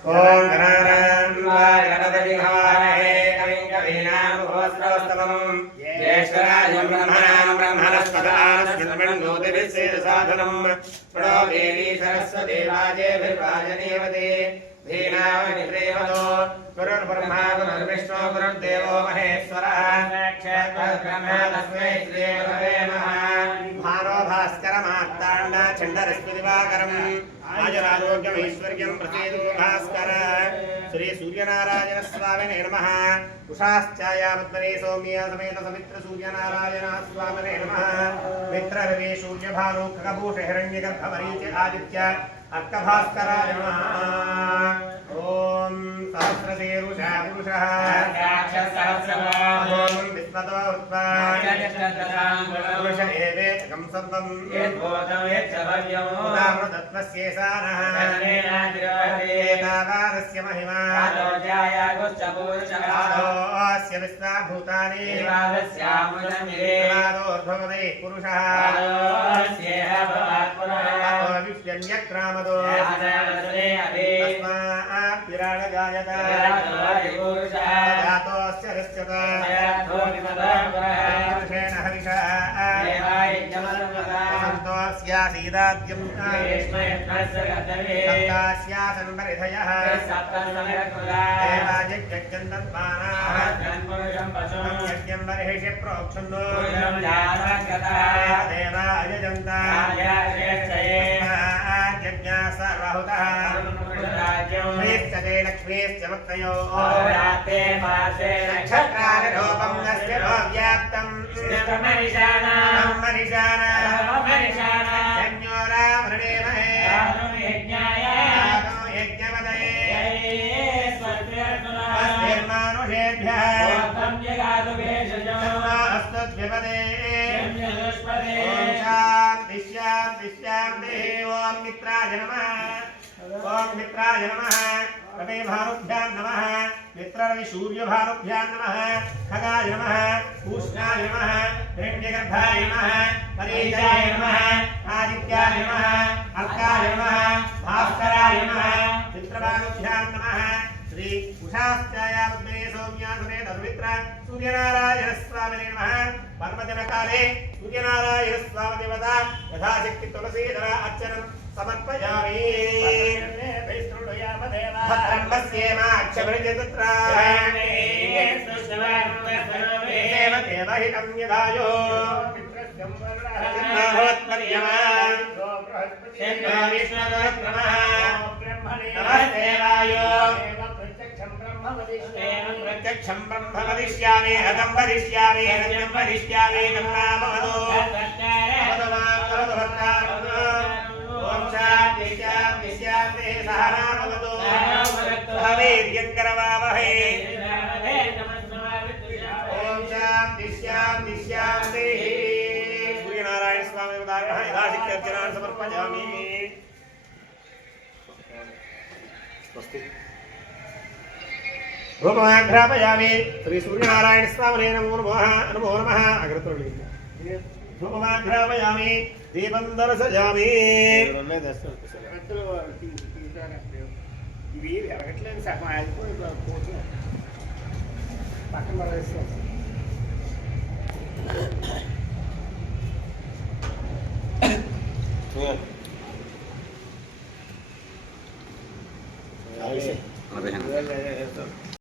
ओम गणानान्वागणपतिघ्नवामहे कविं कवीनामुपमश्रवस्तमम् ज्येष्ठराजं ब्रह्मणां प्रणो देवी सरस्वती वाजेभिर्वाजनीवते धीनावनिश्रेवतो गुरुर्ब्रह्मा गुरुर्विष्णु गुरुर्देवो महेश्वरः साक्षात् तस्मै श्रीगुरवे नमः भानो भास्करमार्ताण्ड चण्डरश्मिदिवाकरम् आयुरारोग्यमैश्वर्यं प्रसीदो भास्कर श्री सूर्यनारायण स्वामिने नमः उषाश्चायावत्मने सौम्य समेत समित्र सूर्यनारायण स्वामिने नमः मित्र रवि सूर्यभानु खगभूष हिरण्यगर्भमरीच आदित्य अर्कभास्कराय नमः ओम सहस्रशीर्षः पुरुषः ओम विश्वतो पुरुष एवेकं सर्वं तत्त्वस्येषानः एतावानस्य महिमा आदोस्य विश्वाभूतानि आदोर्ध्वपदे पुरुषः विश्वन्यक्रामदो तस्मात् विराडगायत जातोऽस्य हृष्यता पुरुषेण हविषा सन्तोऽस्यासीदाद्यं सप्तास्यासन् परिधयः देवाजिज्ञन्तन्मानाः यज्ञं बर्हिषि प्रोक्षन्नो देवायजन्ता यज्ञा सर्वहुतः श्रेष्ठते लक्ष्मीश्च भक्तयो नक्षत्रादिरूपं तस्य व्याप्तं ओम मित्राय नमः कटे भानुभ्यां नमः मित्ररवि सूर्य भानुभ्यां नमः खगाय नमः उष्णाय नमः हिरण्यगर्भाय नमः परीजाय नमः आदित्याय नमः अर्काय नमः भास्कराय नमः मित्रभानुभ्यां नमः श्री उषाश्चायावत्मने सौम्यासने तद्वित्र सूर्यनारायण स्वामिने नमः पर्वदिनकाले सूर्यनारायण स्वामी देवता यथाशक्ति तुलसीधर अर्चनं समर्पयामि देवहितं यदायो प्रत्यक्षं ब्रह्म वदिष्यामि हतं वदिष्यामि रजं वदिष्यामि तन्नामवदो ओम शांति शांति शांति सहनामवदो वीर्यं करवावहै ओम शांति शांति शांति सूर्यनारायण स्वामी उदारः यथाशक्त्यर्चनान् समर्पयामि स्वस्ति धूपमाघ्रापयामि श्री सूर्यनारायण स्वामिने नमो नमः अग्रतोलिके धूपमाघ्रापयामि दीपं दर्शयामि ఇవి ఎరగట్లేదు సగం ఆగిపోయి పక్కన పడేస్తాం